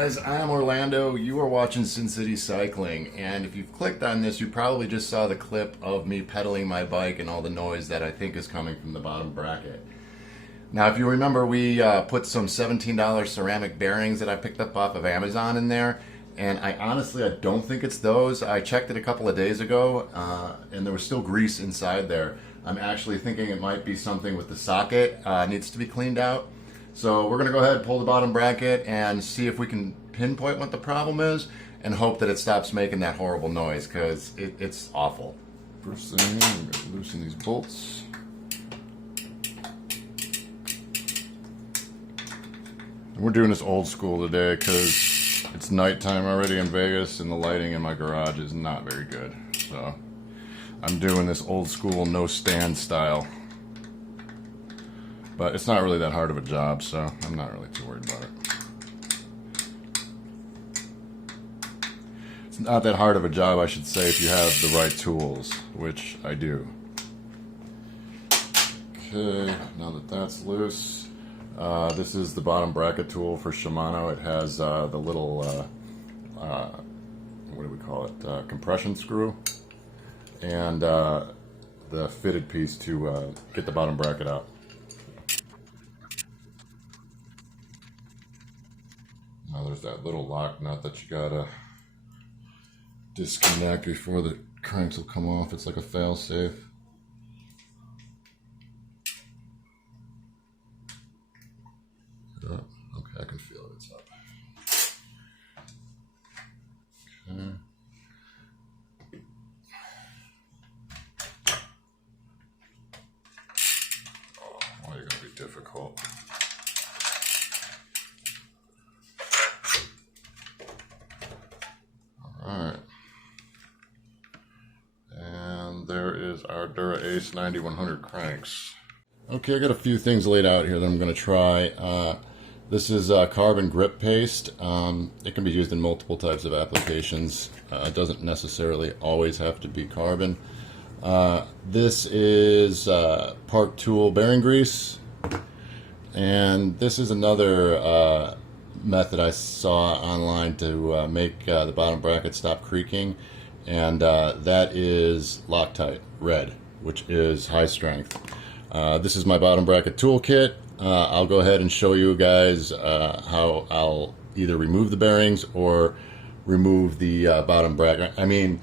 guys, I am Orlando. You are watching Sin City Cycling, and if you've clicked on this, you probably just saw the clip of me pedaling my bike and all the noise that I think is coming from the bottom bracket. Now, if you remember, we put some $17 ceramic bearings that I picked up off of Amazon in there, and I don't think it's those. I checked it a couple of days ago, and there was still grease inside there. I'm actually thinking it might be something with the socket. Needs to be cleaned out. So we're going to go ahead and pull the bottom bracket and see if we can pinpoint what the problem is and hope that it stops making that horrible noise, because it's awful. First thing, we're going to loosen these bolts. And we're doing this old school today because it's nighttime already in Vegas and the lighting in my garage is not very good. So I'm doing this old school no stand style. But it's not really that hard of a job, so I'm not really too worried about it. It's not that hard of a job, I should say, if you have the right tools, which I do. Okay, now that that's loose, this is the bottom bracket tool for Shimano. It has the little, what do we call it, compression screw, and the fitted piece to get the bottom bracket out. Now there's that little lock nut that you gotta disconnect before the cranks will come off. It's like a fail safe. Oh, okay, I can feel it. It's up. Okay. Oh, why are you gonna be difficult? There is our Dura-Ace 9100 cranks. Okay, I got a few things laid out here that I'm going to try. This is carbon grip paste. It can be used in multiple types of applications. It doesn't necessarily always have to be carbon. This is Park Tool bearing grease. And this is another method I saw online to make the bottom bracket stop creaking. And that is Loctite Red, which is high strength. This is my bottom bracket toolkit. I'll go ahead and show you guys how I'll either remove the bearings or remove the bottom bracket. I mean,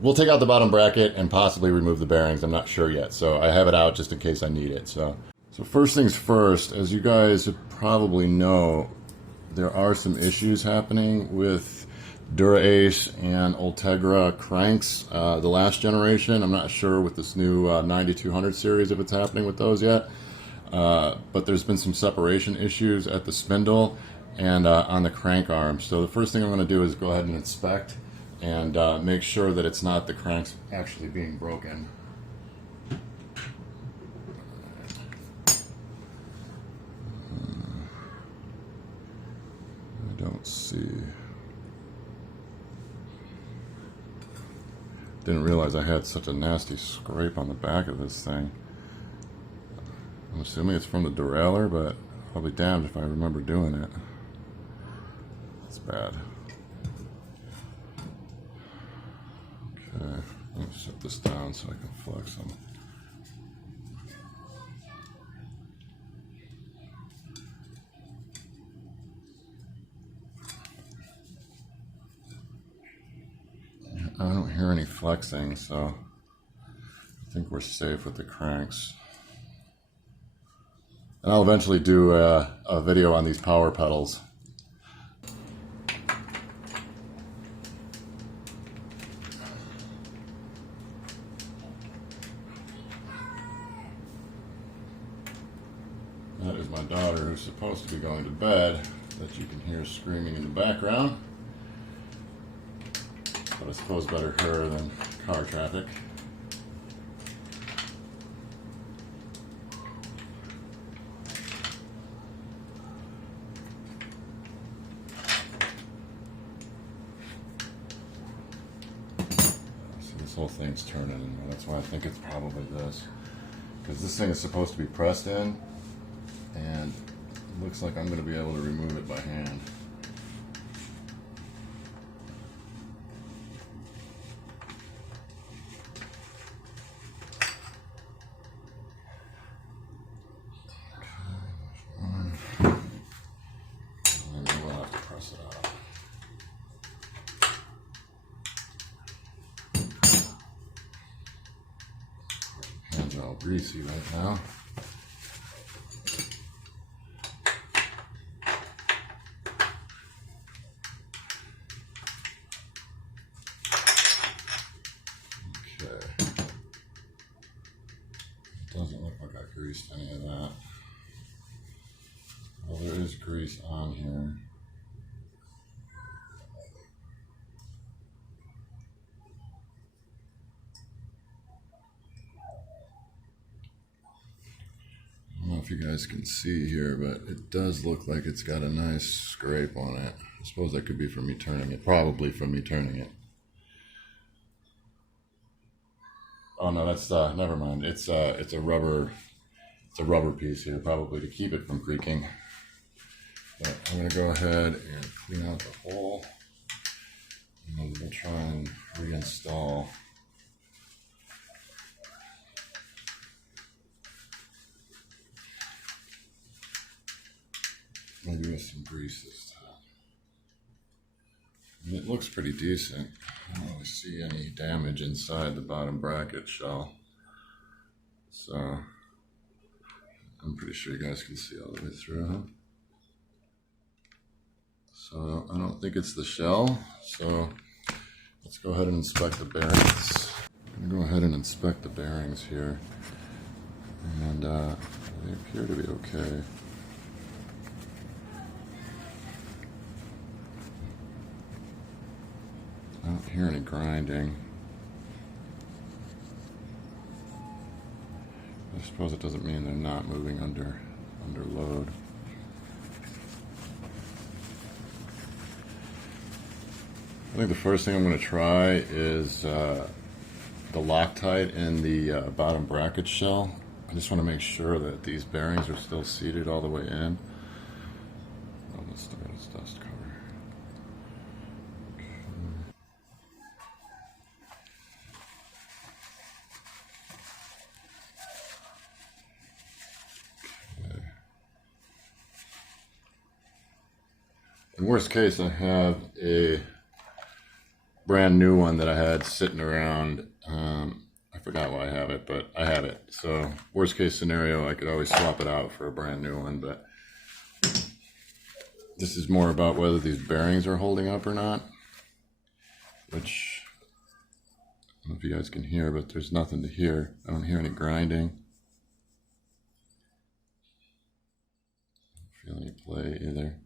we'll take out the bottom bracket and possibly remove the bearings. I'm not sure yet, so I have it out just in case I need it. So first things first, as you guys probably know, there are some issues happening with Dura-Ace and Ultegra cranks, the last generation. I'm not sure with this new 9200 series if it's happening with those yet, but there's been some separation issues at the spindle and on the crank arm. So the first thing I'm going to do is go ahead and inspect and make sure that it's not the cranks actually being broken. I don't see. Didn't realize I had such a nasty scrape on the back of this thing. I'm assuming it's from the derailleur, but I'll be damned if I remember doing it. That's bad. Okay, let me set this down so I can flex them. I don't hear any flexing, so I think we're safe with the cranks. And I'll eventually do a video on these power pedals. That is my daughter, who's supposed to be going to bed, that you can hear screaming in the background. But I suppose better her than car traffic. See, this whole thing's turning, and that's why I think it's probably this. Because this thing is supposed to be pressed in, and it looks like I'm going to be able to remove it by hand. looking all greasy right now. Okay. It doesn't look like I greased any of that. Well, there is grease on here. I don't know if you guys can see here, but it does look like it's got a nice scrape on it. I suppose that could be from me turning it. Probably from me turning it. Oh no, that's never mind. It's a rubber piece here, probably to keep it from creaking. But I'm gonna go ahead and clean out the hole, and we'll try and reinstall. Maybe with some grease this time. And it looks pretty decent. I don't really see any damage inside the bottom bracket shell. So I'm pretty sure you guys can see all the way through. So I don't think it's the shell. So let's go ahead and inspect the bearings. I'm gonna go ahead and inspect the bearings here. And they appear to be okay. I don't hear any grinding. I suppose it doesn't mean they're not moving under load. I think the first thing I'm going to try is the Loctite in the bottom bracket shell. I just want to make sure that these bearings are still seated all the way in. Oh, let's start its dust cover. In worst case, I have a brand new one that I had sitting around. I forgot why I have it, but I have it. So worst case scenario, I could always swap it out for a brand new one, but this is more about whether these bearings are holding up or not, which I don't know if you guys can hear, but there's nothing to hear. I don't hear any grinding. I don't feel any play either.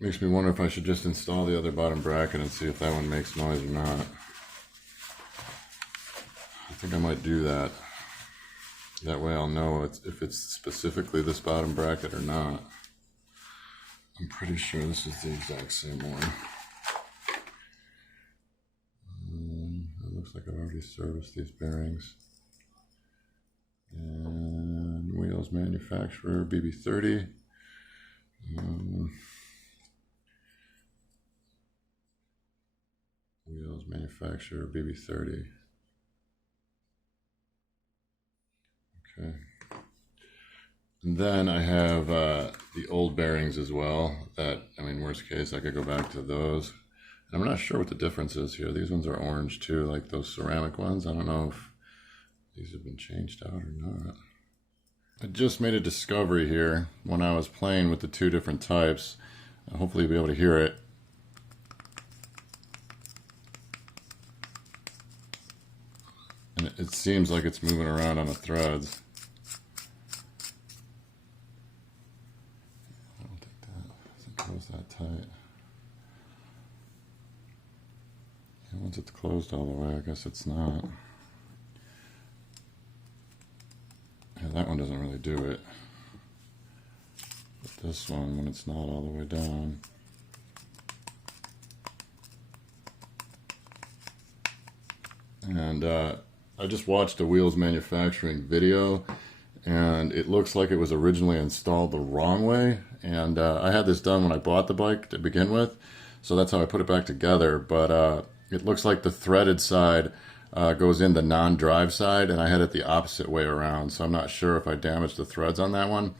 Makes me wonder if I should just install the other bottom bracket and see if that one makes noise or not. I think I might do that. That way I'll know if it's specifically this bottom bracket or not. I'm pretty sure this is the exact same one. It looks like I've already serviced these bearings. And wheels manufacturer BB30. Wheels manufacturer BB30. Okay. And then I have the old bearings as well. That, I mean, worst case, I could go back to those. And I'm not sure what the difference is here. These ones are orange too, like those ceramic ones. I don't know if these have been changed out or not. I just made a discovery here when I was playing with the two different types. Hopefully you'll be able to hear it. And it seems like it's moving around on the threads. I don't think that close that tight. Yeah, once it's closed all the way, I guess it's not. Yeah, that one doesn't really do it. But this one, when it's not all the way down. And I just watched a wheels manufacturing video, and it looks like it was originally installed the wrong way. And I had this done when I bought the bike to begin with, so that's how I put it back together. But it looks like the threaded side goes in the non-drive side, and I had it the opposite way around. So I'm not sure if I damaged the threads on that one.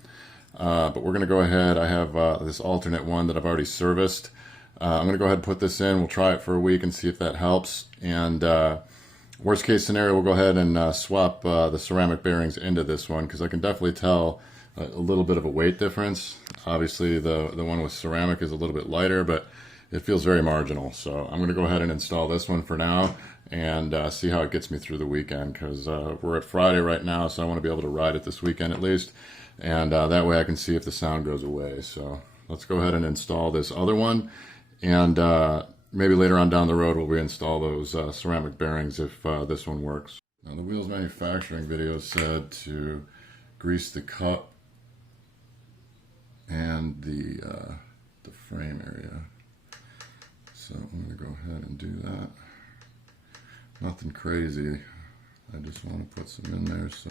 But we're going to go ahead. I have this alternate one that I've already serviced. I'm going to go ahead and put this in. We'll try it for a week and see if that helps. And worst case scenario, we'll go ahead and swap the ceramic bearings into this one, because I can definitely tell a little bit of a weight difference. Obviously, the one with ceramic is a little bit lighter, but it feels very marginal. So I'm going to go ahead and install this one for now and see how it gets me through the weekend, because we're at Friday right now, so I want to be able to ride it this weekend at least. And that way I can see if the sound goes away. So let's go ahead and install this other one. And maybe later on down the road we'll reinstall those ceramic bearings if this one works. Now, the wheels manufacturing video said to grease the cup and the frame area. So I'm going to go ahead and do that. Nothing crazy. I just want to put some in there so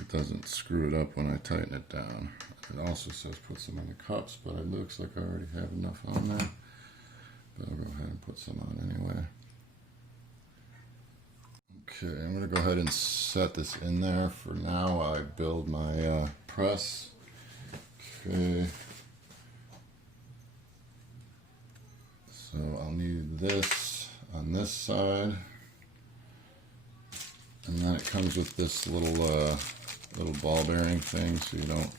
it doesn't screw it up when I tighten it down. It also says put some on the cups, but it looks like I already have enough on there. But I'll go ahead and put some on anyway. Okay, I'm going to go ahead and set this in there for now while I build my press. Okay. So I'll need this on this side. And then it comes with this little ball bearing thing, so you don't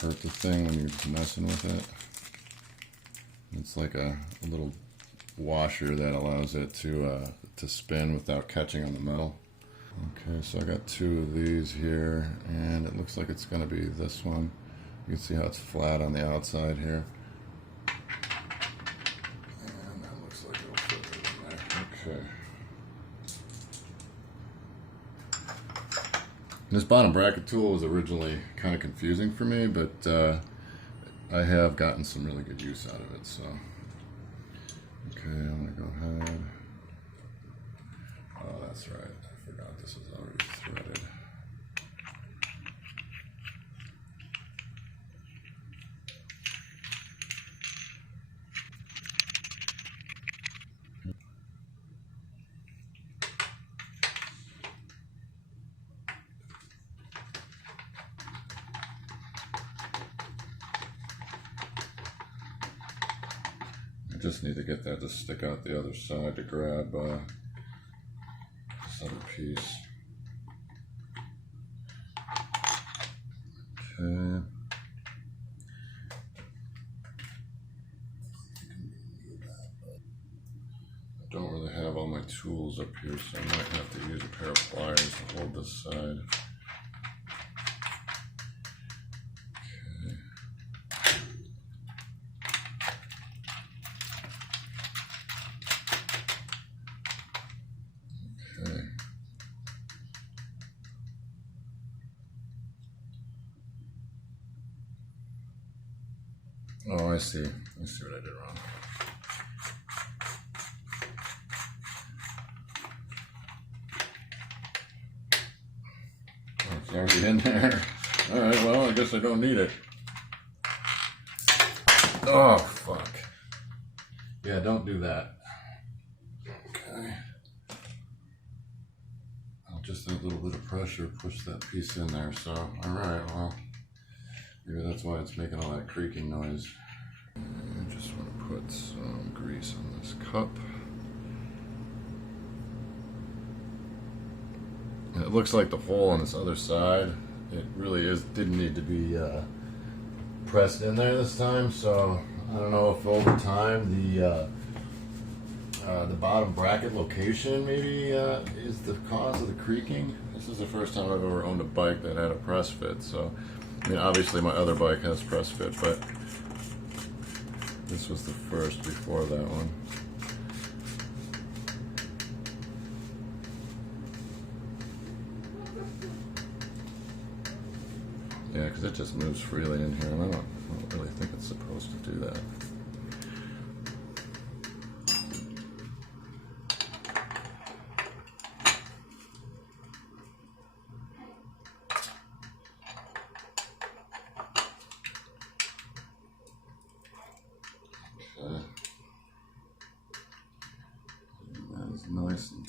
hurt the thing when you're messing with it. It's like a little washer that allows it to spin without catching on the metal. Okay, so I got two of these here, and it looks like it's going to be this one. You can see how it's flat on the outside here. And that looks like it'll fit in there. Okay. This bottom bracket tool was originally kind of confusing for me, but I have gotten some really good use out of it, so. Okay, I'm gonna go ahead. Oh, that's right. I forgot this is already threaded. I just need to get that to stick out the other side to grab this other piece. Okay. I don't really have all my tools up here, so I might have to use a pair of pliers to hold this side. Oh, I see. I see what I did wrong. Oh, it's already in there. All right, well, I guess I don't need it. Oh, fuck. Yeah, don't do that. Okay. I'll just add a little bit of pressure, push that piece in there. So, all right, well, maybe that's why it's making all that creaking noise. I just want to put some grease on this cup. And it looks like the hole on this other side, it really didn't need to be pressed in there this time. So I don't know if over time the bottom bracket location maybe is the cause of the creaking. This is the first time I've ever owned a bike that had a press fit. So, I mean, obviously my other bike has press fit, but this was the first before that one. Yeah, because it just moves freely in here, and I don't really think it's supposed to do that.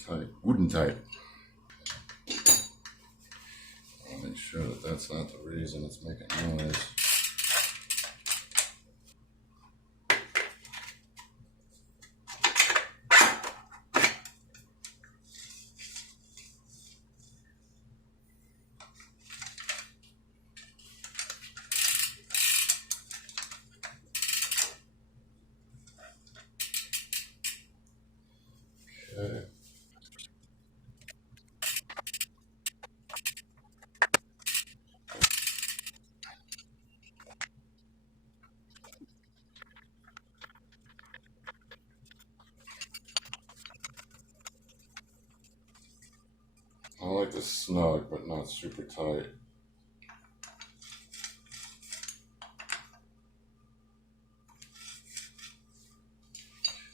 tight, wooden tight. I'll make sure that that's not the reason it's making noise. Okay. I like this snug, but not super tight.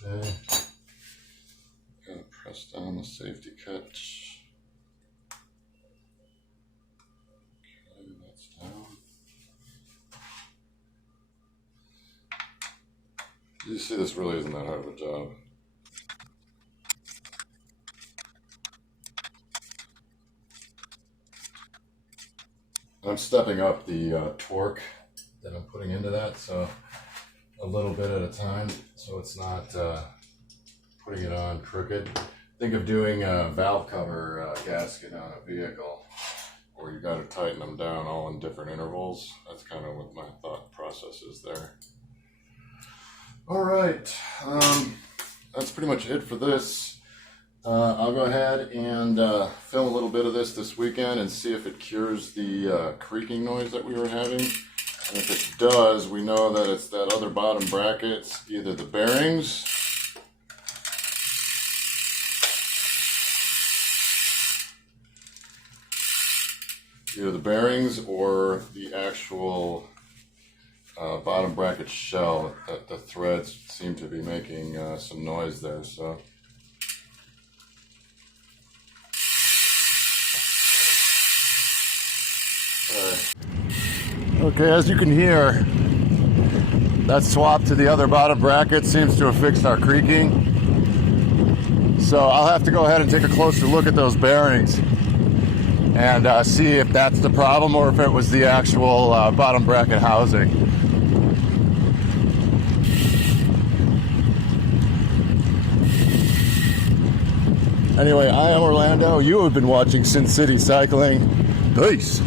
Okay. Gotta press down the safety catch. Okay, that's down. You see, this really isn't that hard of a job. I'm stepping up the torque that I'm putting into that, so a little bit at a time, so it's not putting it on crooked. Think of doing a valve cover gasket on a vehicle, where you got to tighten them down all in different intervals. That's kind of what my thought process is there. All right, that's pretty much it for this. I'll go ahead and film a little bit of this weekend and see if it cures the creaking noise that we were having. And if it does, we know that it's that other bottom bracket, either the bearings or the actual bottom bracket shell, that the threads seem to be making some noise there. So okay, as you can hear, that swap to the other bottom bracket seems to have fixed our creaking. So I'll have to go ahead and take a closer look at those bearings and see if that's the problem or if it was the actual bottom bracket housing. Anyway, I am Orlando. You have been watching Sin City Cycling. Peace.